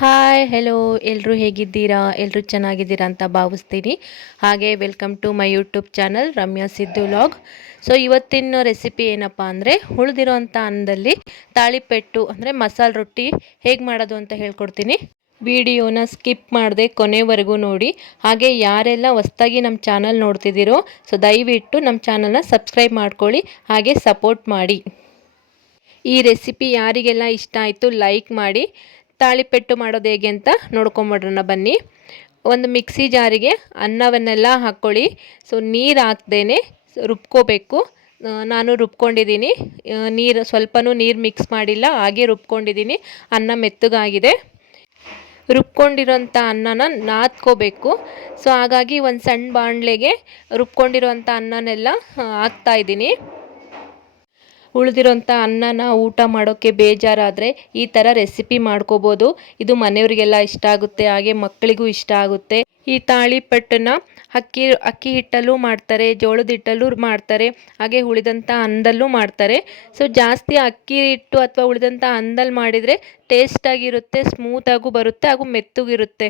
Hi hello ಎಲ್ಲರೂ ಹೇಗಿದ್ದೀರಾ? ಎಲ್ಲರೂ ಚೆನ್ನಾಗಿದ್ದೀರಾ ಅಂತ ಭಾವಿಸ್ತೀನಿ. ಹಾಗೆ welcome to my YouTube channel Ramya Siddu log so ಇವತ್ತಿನ ರೆಸಿಪಿ ಏನಪ್ಪ ಅಂದರೆ, ಉಳಿದಿರೋಂಥ ಅನ್ನದಲ್ಲಿ ತಾಳಿಪೆಟ್ಟು, ಅಂದರೆ ಮಸಾಲೆ ರೊಟ್ಟಿ ಹೇಗೆ ಮಾಡೋದು ಅಂತ ಹೇಳ್ಕೊಡ್ತೀನಿ. ವಿಡಿಯೋನ ಸ್ಕಿಪ್ ಮಾಡದೆ ಕೊನೆವರೆಗೂ ನೋಡಿ. ಹಾಗೆ ಯಾರೆಲ್ಲ ಹೊಸ್ದಾಗಿ ನಮ್ಮ ಚಾನಲ್ ನೋಡ್ತಿದ್ದೀರೋ ಸೊ ದಯವಿಟ್ಟು ನಮ್ಮ ಚಾನಲ್ನ ಸಬ್ಸ್ಕ್ರೈಬ್ ಮಾಡ್ಕೊಳ್ಳಿ, ಹಾಗೆ ಸಪೋರ್ಟ್ ಮಾಡಿ. ಈ ರೆಸಿಪಿ ಯಾರಿಗೆಲ್ಲ ಇಷ್ಟ ಆಯಿತು ಲೈಕ್ ಮಾಡಿ. ತಾಳಿಪೆಟ್ಟು ಮಾಡೋದು ಹೇಗೆ ಅಂತ ನೋಡ್ಕೊಂಬಿಡ್ರೋಣ ಬನ್ನಿ. ಒಂದು ಮಿಕ್ಸಿ ಜಾರಿಗೆ ಅನ್ನವನ್ನೆಲ್ಲ ಹಾಕ್ಕೊಳ್ಳಿ ಸೊ, ನೀರು ಹಾಕ್ದೇನೆ ರುಬ್ಕೋಬೇಕು. ನಾನು ರುಬ್ಕೊಂಡಿದ್ದೀನಿ. ನೀರು ಸ್ವಲ್ಪನೂ ನೀರು ಮಿಕ್ಸ್ ಮಾಡಿಲ್ಲ, ಹಾಗೆ ರುಬ್ಕೊಂಡಿದ್ದೀನಿ. ಅನ್ನ ಮೆತ್ತಗಾಗಿದೆ. ರುಬ್ಕೊಂಡಿರೋಂಥ ಅನ್ನನ ನಾದ್ಕೋಬೇಕು. ಸೊ, ಹಾಗಾಗಿ ಒಂದು ಸಣ್ಣ ಬಾಣಲೆಗೆ ರುಬ್ಕೊಂಡಿರೋಂಥ ಅನ್ನನೆಲ್ಲ ಹಾಕ್ತಾಯಿದ್ದೀನಿ ಉಳಿದಿರೋಂಥ ಅನ್ನನ ಊಟ ಮಾಡೋಕ್ಕೆ ಬೇಜಾರಾದರೆ ಈ ಥರ ರೆಸಿಪಿ ಮಾಡ್ಕೋಬೋದು. ಇದು ಮನೆಯವರಿಗೆಲ್ಲ ಇಷ್ಟ ಆಗುತ್ತೆ, ಹಾಗೆ ಮಕ್ಕಳಿಗೂ ಇಷ್ಟ ಆಗುತ್ತೆ. ಈ ತಾಳಿಪಟ್ಟನ್ನ ಅಕ್ಕಿ ಅಕ್ಕಿ ಹಿಟ್ಟಲ್ಲೂ ಮಾಡ್ತಾರೆ, ಜೋಳದ ಹಿಟ್ಟಲ್ಲೂ ಮಾಡ್ತಾರೆ, ಹಾಗೆ ಉಳಿದಂಥ ಅನ್ನದಲ್ಲೂ ಮಾಡ್ತಾರೆ. ಸೊ ಜಾಸ್ತಿ ಅಕ್ಕಿ ಹಿಟ್ಟು ಅಥವಾ ಉಳಿದಂಥ ಅಂದಲ್ಲಿ ಮಾಡಿದರೆ ಟೇಸ್ಟಾಗಿರುತ್ತೆ ಸ್ಮೂತಾಗೂ ಬರುತ್ತೆ, ಹಾಗೂ ಮೆತ್ತಗಿರುತ್ತೆ.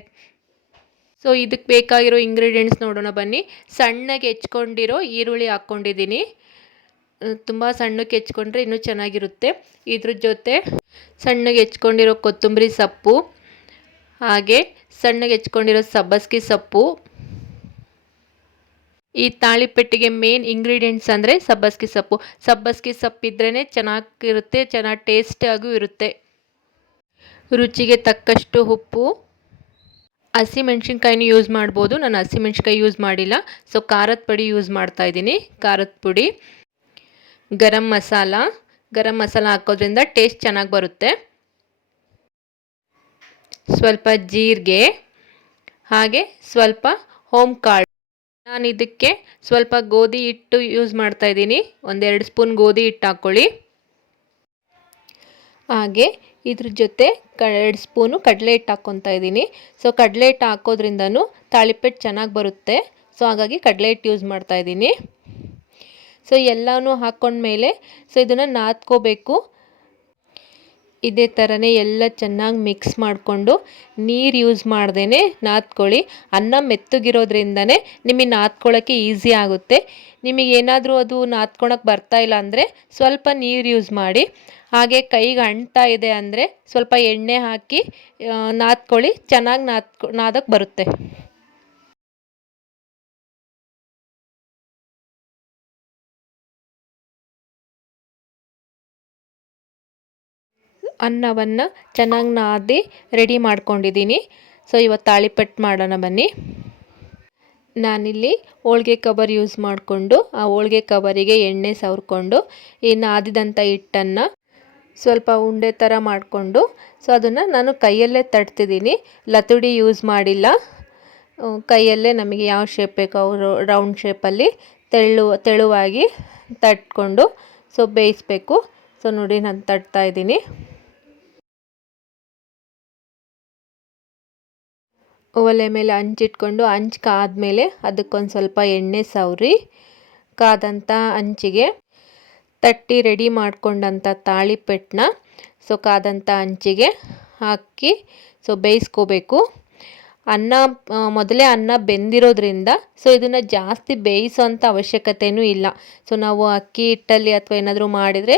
ಸೊ ಇದಕ್ಕೆ ಬೇಕಾಗಿರೋ ಇಂಗ್ರೀಡಿಯೆಂಟ್ಸ್ ನೋಡೋಣ ಬನ್ನಿ. ಸಣ್ಣಗೆ ಹೆಚ್ಕೊಂಡಿರೋ ಈರುಳ್ಳಿ ಹಾಕ್ಕೊಂಡಿದ್ದೀನಿ. ತುಂಬ ಸಣ್ಣಕ್ಕೆ ಹೆಚ್ಕೊಂಡ್ರೆ ಇನ್ನೂ ಚೆನ್ನಾಗಿರುತ್ತೆ. ಇದ್ರ ಜೊತೆ ಸಣ್ಣಗೆ ಹೆಚ್ಕೊಂಡಿರೋ ಕೊತ್ತಂಬರಿ ಸೊಪ್ಪು, ಹಾಗೆ ಸಣ್ಣಗೆ ಹೆಚ್ಕೊಂಡಿರೋ ಸಬ್ಬಸ್ಗೆ ಸೊಪ್ಪು. ಈ ತಾಳಿಪೆಟ್ಟಿಗೆ ಮೇನ್ ಇಂಗ್ರೀಡಿಯೆಂಟ್ಸ್ ಅಂದರೆ ಸಬ್ಬಸ್ಗೆ ಸೊಪ್ಪು. ಸಬ್ಬಸ್ಗಿ ಸೊಪ್ಪಿದ್ರೇ ಚೆನ್ನಾಗಿರುತ್ತೆ, ಚೆನ್ನಾಗಿ ಟೇಸ್ಟಾಗೂ ಇರುತ್ತೆ. ರುಚಿಗೆ ತಕ್ಕಷ್ಟು ಉಪ್ಪು. ಹಸಿಮೆಣ್ಸಿನ್ಕಾಯಿನೂ ಯೂಸ್ ಮಾಡ್ಬೋದು. ನಾನು ಹಸಿಮೆಣ್ಸಿನ್ಕಾಯಿ ಯೂಸ್ ಮಾಡಿಲ್ಲ. ಸೊ ಖಾರದ ಪುಡಿ ಯೂಸ್ ಮಾಡ್ತಾ ಇದ್ದೀನಿ. ಖಾರದ ಪುಡಿ. ಗರಂ ಮಸಾಲ. ಗರಂ ಮಸಾಲ ಹಾಕೋದ್ರಿಂದ ಟೇಸ್ಟ್ ಚೆನ್ನಾಗಿ ಬರುತ್ತೆ. ಸ್ವಲ್ಪ ಜೀರಿಗೆ, ಹಾಗೆ ಸ್ವಲ್ಪ ಹೋಮ್ ಕಾರ್ಡ್ ನಾನು ಇದಕ್ಕೆ ಸ್ವಲ್ಪ ಗೋಧಿ ಹಿಟ್ಟು ಯೂಸ್ ಮಾಡ್ತಾ ಇದ್ದೀನಿ. ಒಂದೆರಡು ಸ್ಪೂನ್ ಗೋಧಿ ಹಿಟ್ಟು ಹಾಕ್ಕೊಳ್ಳಿ ಹಾಗೆ ಇದ್ರ ಜೊತೆ ಕ, ಎರಡು ಸ್ಪೂನು ಕಡಲೆ ಹಿಟ್ಟು ಹಾಕ್ಕೊತಾ ಇದ್ದೀನಿ. ಸೊ ಕಡಲೆ ಹಿಟ್ಟು ಹಾಕೋದ್ರಿಂದನೂ ತಾಳಿಪೆಟ್ಟು ಚೆನ್ನಾಗಿ ಬರುತ್ತೆ. ಸೊ ಹಾಗಾಗಿ ಕಡಲೆ ಹಿಟ್ಟು ಯೂಸ್ ಮಾಡ್ತಾ ಇದ್ದೀನಿ. ಸೊ ಎಲ್ಲನೂ ಹಾಕ್ಕೊಂಡ್ಮೇಲೆ ಸೊ ಇದನ್ನು ನಾದ್ಕೋಬೇಕು. ಇದೇ ಥರನೇ ಎಲ್ಲ ಚೆನ್ನಾಗಿ ಮಿಕ್ಸ್ ಮಾಡಿಕೊಂಡು ನೀರು ಯೂಸ್ ಮಾಡ್ದೇ ನಾದ್ಕೊಳ್ಳಿ. ಅನ್ನ ಮೆತ್ತಗಿರೋದ್ರಿಂದನೇ ನಿಮಗೆ ನಾದ್ಕೊಳ್ಳೋಕ್ಕೆ ಈಸಿ ಆಗುತ್ತೆ. ನಿಮಗೆ ಏನಾದರೂ ಅದು ನಾದ್ಕೊಳಕ್ಕೆ ಬರ್ತಾ ಇಲ್ಲ ಅಂದರೆ ಸ್ವಲ್ಪ ನೀರು ಯೂಸ್ ಮಾಡಿ. ಹಾಗೆ ಕೈಗೆ ಅಂಟ್ತಾ ಇದೆ ಅಂದರೆ ಸ್ವಲ್ಪ ಎಣ್ಣೆ ಹಾಕಿ ನಾದ್ಕೊಳ್ಳಿ. ಚೆನ್ನಾಗಿ ನಾದ್ಕೊ ನಾದಕ್ಕೆ ಬರುತ್ತೆ. ಅನ್ನವನ್ನು ಚೆನ್ನಾಗಿ ನಾದಿ ರೆಡಿ ಮಾಡ್ಕೊಂಡಿದ್ದೀನಿ. ಸೊ ಇವತ್ತು ತಾಳಿಪಟ್ಟು ಮಾಡೋಣ ಬನ್ನಿ. ನಾನಿಲ್ಲಿ ಹೋಳ್ಗೆ ಕವರ್ ಯೂಸ್ ಮಾಡಿಕೊಂಡು, ಆ ಹೋಳ್ಗೆ ಕವರಿಗೆ ಎಣ್ಣೆ ಸವರ್ಕೊಂಡು, ಈ ನಾದಿದಂಥ ಹಿಟ್ಟನ್ನು ಸ್ವಲ್ಪ ಉಂಡೆ ಥರ ಮಾಡಿಕೊಂಡು ಸೊ ಅದನ್ನು ನಾನು ಕೈಯಲ್ಲೇ ತಟ್ತಿದ್ದೀನಿ. ಲತುಡಿ ಯೂಸ್ ಮಾಡಿಲ್ಲ. ಕೈಯಲ್ಲೇ ನಮಗೆ ಯಾವ ಶೇಪ್ ಬೇಕೋ, ಅವರು ರೌಂಡ್ ಶೇಪಲ್ಲಿ ತೆಳ್ಳು, ತೆಳುವಾಗಿ ತಟ್ಕೊಂಡು ಸೊ ಬೇಯಿಸ್ಬೇಕು. ಸೊ ನೋಡಿ, ನಾನು ತಟ್ತಾ ಇದ್ದೀನಿ. ಒಲೆ ಮೇಲೆ ಹಂಚಿಟ್ಕೊಂಡು ಹಂಚು ಕಾದ್ಮೇಲೆ ಅದಕ್ಕೊಂದು ಸ್ವಲ್ಪ ಎಣ್ಣೆ ಸವರಿ ಕಾದಂಥ ಹಂಚಿಗೆ ತಟ್ಟಿ ರೆಡಿ ಮಾಡ್ಕೊಂಡಂಥ ತಾಳಿಪೆಟ್ಟನ್ನ ಸೊ ಕಾದಂಥ ಹಂಚಿಗೆ ಹಾಕಿ, ಸೊ ಬೇಯಿಸ್ಕೋಬೇಕು. ಅನ್ನ ಮೊದಲೇ ಅನ್ನ ಬೆಂದಿರೋದ್ರಿಂದ ಸೊ ಇದನ್ನು ಜಾಸ್ತಿ ಬೇಯಿಸೋಂಥ ಅವಶ್ಯಕತೆಯೂ ಇಲ್ಲ. ಸೊ ನಾವು ಅಕ್ಕಿ, ಹಿಟ್ಟಲ್ಲಿ ಅಥವಾ ಏನಾದರೂ ಮಾಡಿದರೆ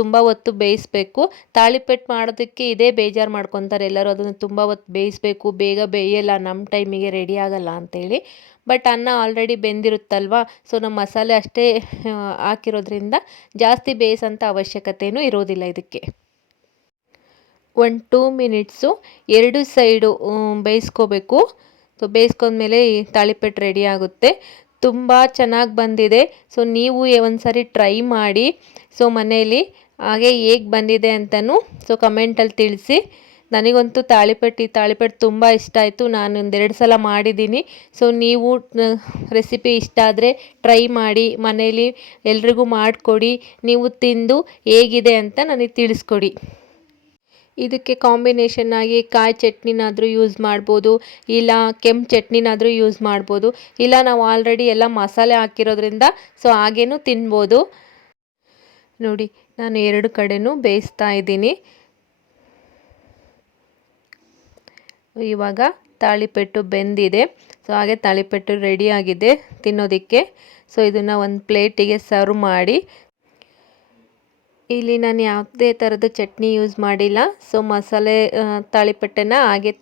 ತುಂಬ ಹೊತ್ತು ಬೇಯಿಸಬೇಕು. ತಾಳಿಪೆಟ್ಟು ಮಾಡೋದಕ್ಕೆ ಇದೇ ಬೇಜಾರು ಮಾಡ್ಕೊತಾರೆ ಎಲ್ಲರೂ, ಅದನ್ನು ತುಂಬ ಹೊತ್ತು ಬೇಯಿಸಬೇಕು, ಬೇಗ ಬೇಯಲ್ಲ ನಮ್ಮ ಟೈಮಿಗೆ ರೆಡಿ ಆಗಲ್ಲ ಅಂತೇಳಿ. ಬಟ್ ಅನ್ನ ಆಲ್ರೆಡಿ ಬೆಂದಿರುತ್ತಲ್ವ ಸೊ ನಮ್ಮ ಮಸಾಲೆ ಅಷ್ಟೇ ಹಾಕಿರೋದ್ರಿಂದ ಜಾಸ್ತಿ ಬೇಯಿಸೋಂಥ ಅವಶ್ಯಕತೆಯೂ ಇರೋದಿಲ್ಲ ಇದಕ್ಕೆ. ಒಂದು ಟೂ ಮಿನಿಟ್ಸು ಎರಡು ಸೈಡು ಬೇಯಿಸ್ಕೋಬೇಕು. ಸೊ ಬೇಯಿಸ್ಕೊಂಡ್ಮೇಲೆ ಈ ತಾಳಿಪೆಟ್ಟು ರೆಡಿ ಆಗುತ್ತೆ. ತುಂಬ ಚೆನ್ನಾಗಿ ಬಂದಿದೆ. ಸೊ ನೀವು ಒಂದು ಟ್ರೈ ಮಾಡಿ. ಸೊ ಮನೆಯಲ್ಲಿ ಹಾಗೆ ಹೇಗೆ ಬಂದಿದೆ ಅಂತಲೂ ಸೊ ಕಮೆಂಟಲ್ಲಿ ತಿಳಿಸಿ. ನನಗಂತೂ ತಾಳಿಪೆಟ್ಟು, ಈ ತಾಳಿಪೆಟ್ಟು ತುಂಬ ಇಷ್ಟ ಆಯಿತು. ನಾನು ಒಂದೆರಡು ಸಲ ಮಾಡಿದ್ದೀನಿ. ಸೊ ನೀವು ರೆಸಿಪಿ ಇಷ್ಟ ಆದರೆ ಟ್ರೈ ಮಾಡಿ. ಮನೇಲಿ ಎಲ್ರಿಗೂ ಮಾಡಿಕೊಡಿ. ನೀವು ತಿಂದು ಹೇಗಿದೆ ಅಂತ ನನಗೆ ತಿಳಿಸ್ಕೊಡಿ. ಇದಕ್ಕೆ ಕಾಂಬಿನೇಷನ್ ಆಗಿ ಕಾಯಿ ಚಟ್ನಿನಾದರೂ ಯೂಸ್ ಮಾಡ್ಬೋದು, ಇಲ್ಲ ಕೆಂಪು ಚಟ್ನಿನಾದರೂ ಯೂಸ್ ಮಾಡ್ಬೋದು. ಇಲ್ಲ, ನಾವು ಆಲ್ರೆಡಿ ಎಲ್ಲ ಮಸಾಲೆ ಹಾಕಿರೋದ್ರಿಂದ ಸೊ ಹಾಗೇನೂ ತಿನ್ಬೋದು. ನೋಡಿ, ನಾನು ಎರಡು ಕಡೆನೂ ಬೇಯಿಸ್ತಾ ಇದ್ದೀನಿ. ಇವಾಗ ತಾಳಿಪೆಟ್ಟು ಬೆಂದಿದೆ. ಸೊ ಹಾಗೆ ತಾಳಿಪೆಟ್ಟು ರೆಡಿಯಾಗಿದೆ ತಿನ್ನೋದಕ್ಕೆ. ಸೊ ಇದನ್ನು ಒಂದು ಪ್ಲೇಟಿಗೆ ಸರ್ವ್ ಮಾಡಿ. ಇಲ್ಲಿ ನಾನು ಯಾವುದೇ ಥರದ ಚಟ್ನಿ ಯೂಸ್ ಮಾಡಿಲ್ಲ. ಸೊ ಮಸಾಲೆ ತಾಳಿಪಟ್ಟೆನ ಹಾಗೆ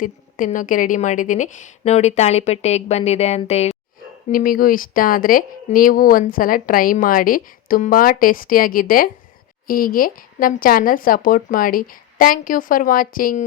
ತಿನ್ನೋಕ್ಕೆ ರೆಡಿ ಮಾಡಿದ್ದೀನಿ. ನೋಡಿ, ತಾಳಿಪಟ್ಟೆ ಹೇಗೆ ಬಂದಿದೆ ಅಂತ ಹೇಳಿ. ನಿಮಗೂ ಇಷ್ಟ ಆದರೆ ನೀವು ಒಂದು ಸಲ ಟ್ರೈ ಮಾಡಿ. ತುಂಬ ಟೇಸ್ಟಿಯಾಗಿದೆ. ಹೀಗೆ ನಮ್ಮ ಚಾನಲ್ ಸಪೋರ್ಟ್ ಮಾಡಿ. Thank you for watching